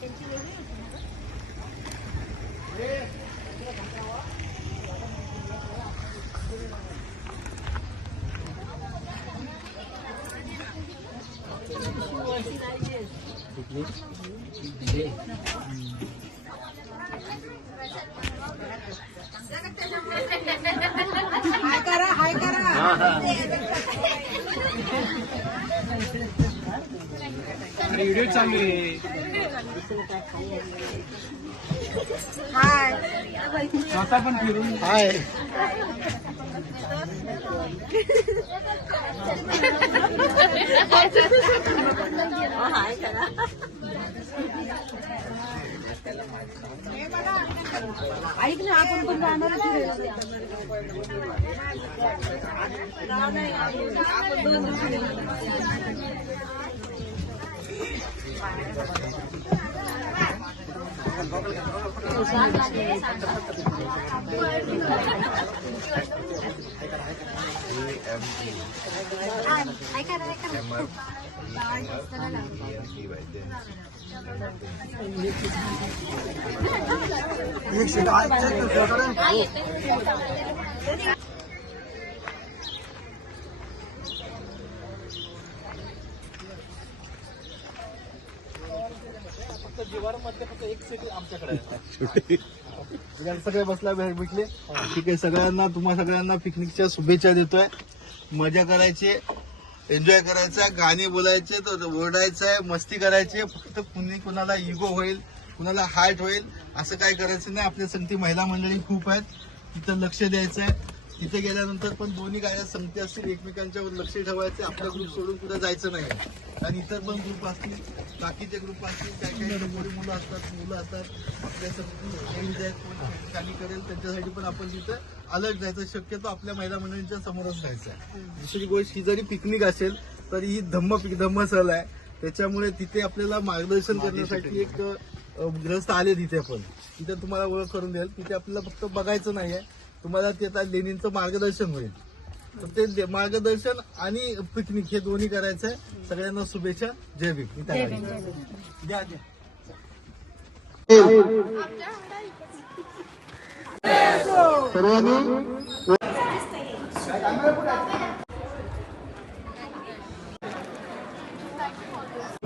त्यांची वेगळी होती ना गं? हाय करा हाय करा व्हिडिओ चालू आहे हाय स्वतः पण फिरून हाय हाय करा ऐक ना आपण पण जाणार हाय करा एक सेकंड हाय, check कर, photo फक्त जिवारमध्ये फक्त एक सीट आमच्याकडे आहे. सगळे बसला भेटले ठीक आहे सगळ्यांना तुम्हा सगळ्यांना पिकनिकच्या शुभेच्छा देतोय. मजा करायची एन्जॉय करायचा गाणी बोलायचे तर ओरडायचं आहे मस्ती करायची फक्त कुणी कुणाला इगो होईल कुणाला हार्ट होईल असं काय करायचं नाही. आपल्या संगती महिला मंडळी खूप आहेत. तिथं लक्ष द्यायचं आहे. तिथे गेल्यानंतर पण दोन्ही गाड्या संगती असतील एकमेकांच्यावर लक्ष ठेवायचे आपला ग्रुप सोडून कुठे जायचं नाही. आणि इतर पण ग्रुप असतील बाकीचे ग्रुप असतील काही काही मोठी मुलं असतात मुलं असतात आपल्या ठिकाणी करेल त्यांच्यासाठी पण आपण तिथं अलर्ट जायचं. शक्यतो आपल्या महिला मंडळींच्या समोरच जायचं आहे. दुसरी गोष्ट ही जरी पिकनिक असेल तरी ही धम्म पिक धम्म सहल आहे. त्याच्यामुळे तिथे आपल्याला मार्गदर्शन करण्यासाठी एक ग्रस्त आले तिथे पण. तिथे तुम्हाला ओळख करून देईल. तिथे आपल्याला फक्त बघायचं नाहीये. तुम्हाला त्याचा लेणींचं मार्गदर्शन होईल. तर ते मार्गदर्शन आणि पिकनिक हे दोन्ही करायचं आहे सगळ्यांना शुभेच्छा. जय भीम. मी तयार आहे. द्या द्या. सर्वांनी